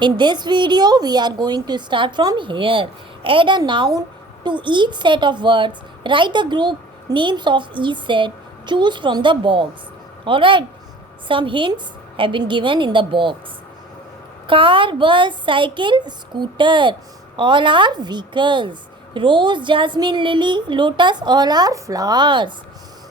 In this video, we are going to start from here. Add a noun to each set of words. Write the group names of each set. Choose from the box. Alright, some hints have been given in the box. Car, bus, cycle, scooter, all are vehicles. Rose, jasmine, lily, lotus, all are flowers.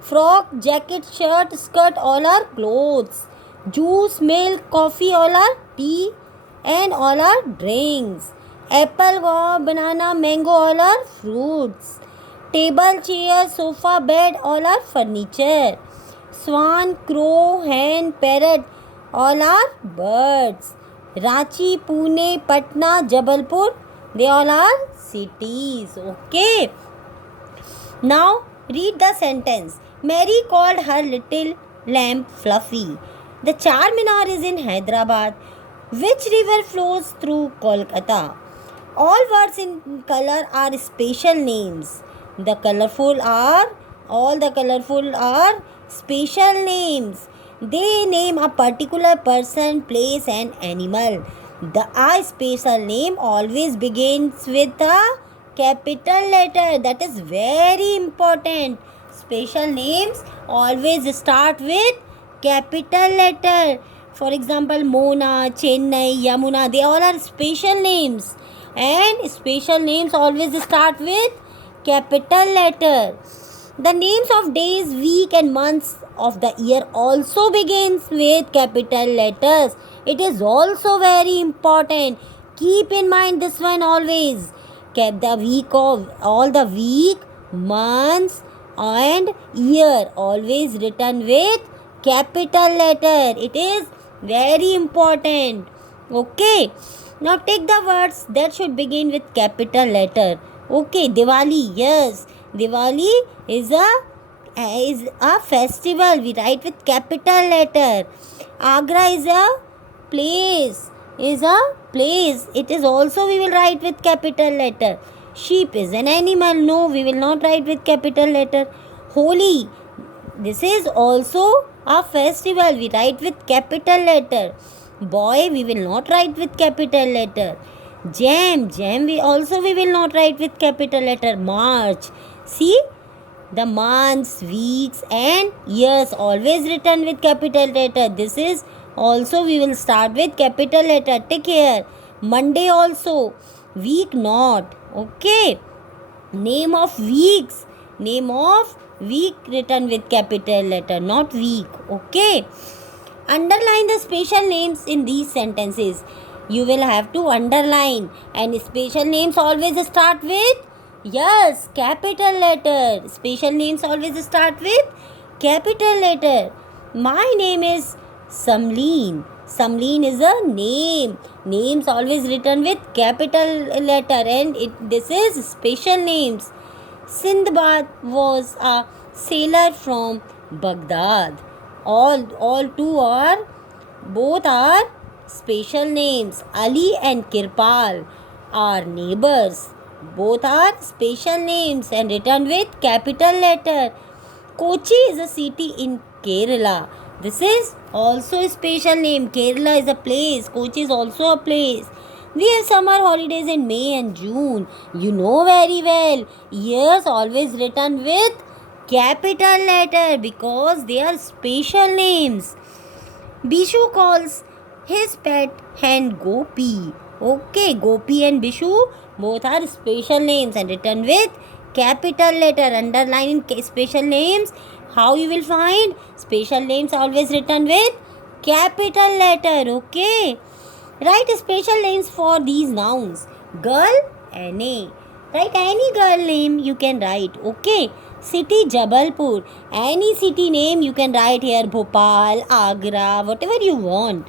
Frock, jacket, shirt, skirt, all are clothes. Juice, milk, coffee, all are tea and all are drinks. Apple, guava, banana, mango, all are fruits. Table, chair, sofa, bed, all are furniture. Swan, crow, hen, parrot, all are birds. Ranchi, Pune, Patna, Jabalpur, they all are cities. Okay. Now read the sentence. Mary called her little lamb Fluffy. The Charminar is in Hyderabad. Which river flows through Kolkata? All words in color are special names. All the colorful are special names. They name a particular person, place and animal. The I special name always begins with a capital letter. That is very important. Special names always start with capital letter. For example, Mona, Chennai, Yamuna, they all are special names. And special names always start with capital letter. The names of days, week and months of the year also begins with capital letters. It is also very important. Keep in mind this one always. Keep the week of all the week, months and year always written with capital letter. It is very important. Okay. Now take the words that should begin with capital letter. Okay, Diwali. Yes, Diwali is a festival. We write with capital letter. Agra is a place. It is also we will write with capital letter. Sheep is an animal. No, we will not write with capital letter. Holi. This is also a festival. We write with capital letter. Boy, we will not write with capital letter. Jam we will not write with capital letter. March. See, the months, weeks and years always written with capital letter. This is also we will start with capital letter. Take care. Monday also. Week not. Okay. Name of weeks. Name of week written with capital letter, not week. Okay. Underline the special names in these sentences. You will have to underline, and special names always start with capital letter. Special names always start with capital letter. My name is Samleen. Samleen is a name. Names always written with capital letter, and this is special names. Sindbad was a sailor from Baghdad. Both are special names. Ali and Kirpal are neighbors. Both are special names and written with capital letter. Kochi is a city in Kerala. This is also a special name. Kerala is a place. Kochi is also a place. We have summer holidays in May and June. You know very well. Years always written with capital letter because they are special names. Bishu calls his pet hen Gopi. Okay, Gopi and Bishu both are special names and written with capital letter. Underline in special names. How you will find special names always written with capital letter. Okay. Write special names for these nouns. Girl, Annie. Write any girl name you can write. Okay. City, Jabalpur. Any city name you can write here. Bhopal, Agra, whatever you want.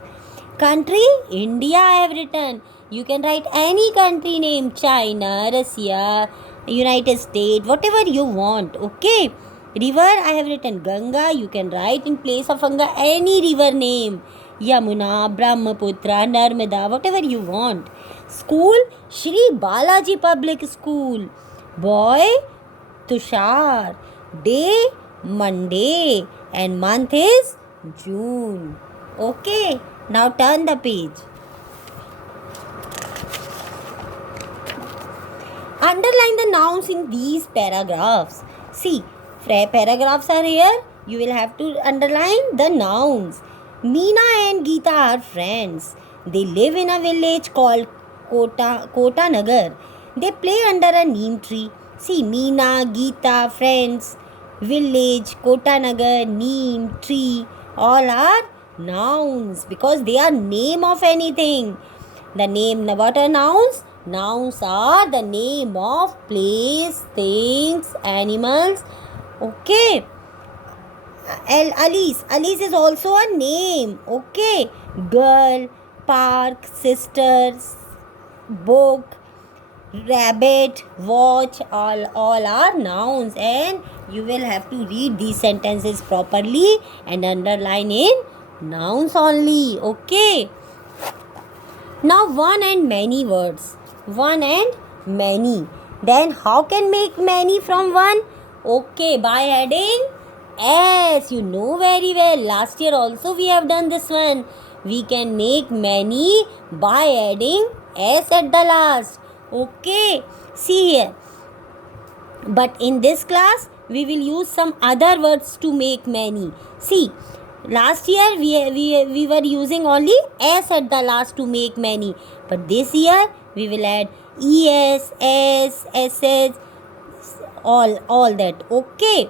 Country, India I have written. You can write any country name. China, Russia, United States, whatever you want. Okay. River, I have written Ganga. You can write in place of Ganga any river name. Yamuna, Brahmaputra, Narmada, whatever you want. School, Shri Balaji Public School. Boy, Tushar. Day, Monday. And month is June. Okay, now turn the page. Underline the nouns in these paragraphs. See, paragraphs are here. You will have to underline the nouns. Meena and Geeta are friends. They live in a village called Kota Nagar. They play under a neem tree. See, Meena, Geeta, friends, village, Kota Nagar, neem, tree, all are nouns because they are name of anything. The name, what are nouns? Nouns are the name of place, things, animals. Okay. Alice. Alice is also a name. Okay. Girl, park, sisters, book, rabbit, watch, all are nouns, and you will have to read these sentences properly and underline in nouns only. Okay. Now one and many words. One and many. Then how can make many from one? Okay, by adding s. You know very well. Last year also we have done this one. We can make many by adding s at the last. Okay. See here. But in this class we will use some other words to make many. See. Last year we were using only s at the last to make many, but this year we will add es, s, sh, all that. Okay,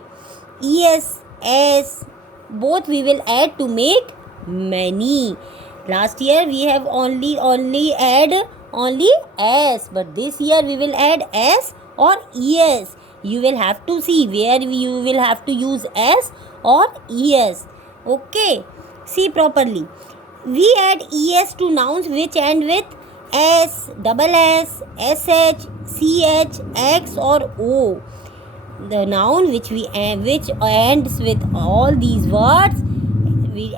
es, s, both we will add to make many. Last year we have only add only s, but this year we will add s or es. You will have to see where you will have to use s or es. Okay, see properly. We add es to nouns which end with s, double s, sh, ch, x or o. The noun which ends with all these words,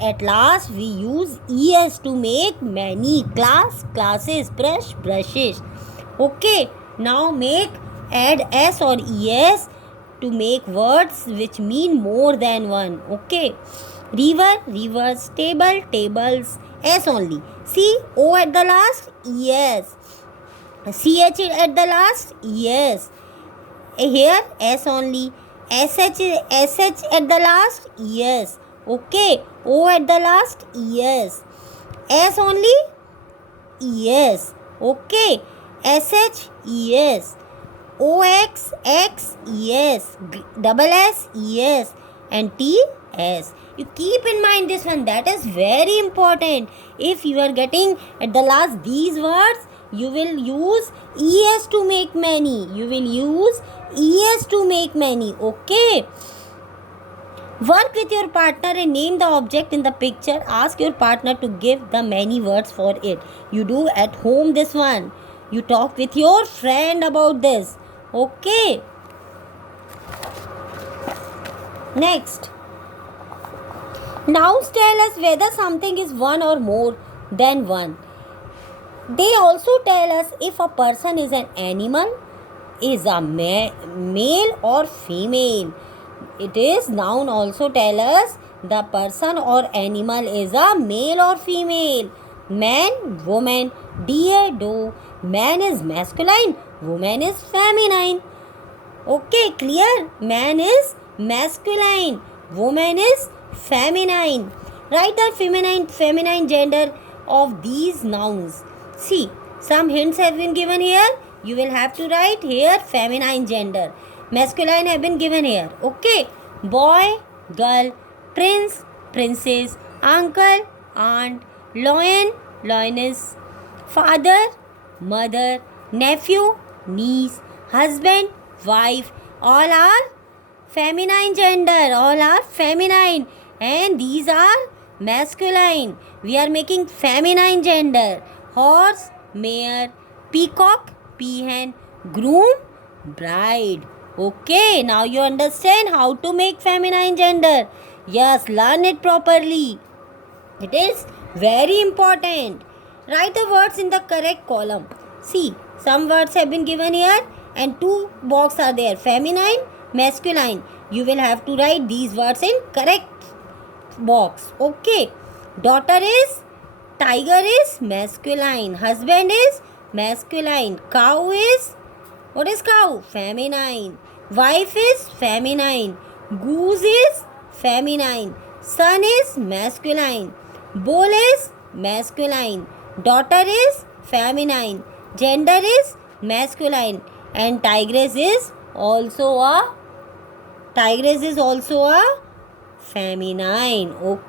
at last we use es to make many. Class, classes, brush, brushes. Okay, now add s or es to make words which mean more than one. Okay. River, rivers, table, tables, s only. See, o at the last, yes. ch at the last, yes. Here, s only. sh at the last, yes. Okay, o at the last, yes. s only, yes. Okay, sh, yes. ox, x, yes. Double s, yes. And t, s. You keep in mind this one, that is very important. If you are getting at the last these words, you will use es to make many. You will use es to make many. Okay. Work with your partner and name the object in the picture. Ask your partner to give the many words for it. You do at home this one. You talk with your friend about this. Okay. Next. Nouns tell us whether something is one or more than one. They also tell us if a person is an animal, is a male or female. It is noun also tell us the person or animal is a male or female. Man, woman, deer, doe. Man is masculine, woman is feminine. Okay, clear? Man is masculine, woman is feminine. Write the feminine gender of these nouns. See, some hints have been given here. You will have to write here feminine gender. Masculine have been given here. Okay. Boy, girl, prince, princess, uncle, aunt, lion, lioness, father, mother, nephew, niece, husband, wife. All are feminine gender. All are feminine. And these are masculine. We are making feminine gender. Horse, mare, peacock, peahen, groom, bride. Okay, now you understand how to make feminine gender. Yes, learn it properly. It is very important. Write the words in the correct column. See, some words have been given here and two boxes are there. Feminine, masculine. You will have to write these words in correct box. Okay. Daughter is, tiger is masculine. Husband is masculine. Cow is What is cow? Feminine. Wife is feminine. Goose is feminine. Son is masculine. Bull is masculine. Daughter is feminine. Gender is masculine. And tigress is also a feminine. Okay.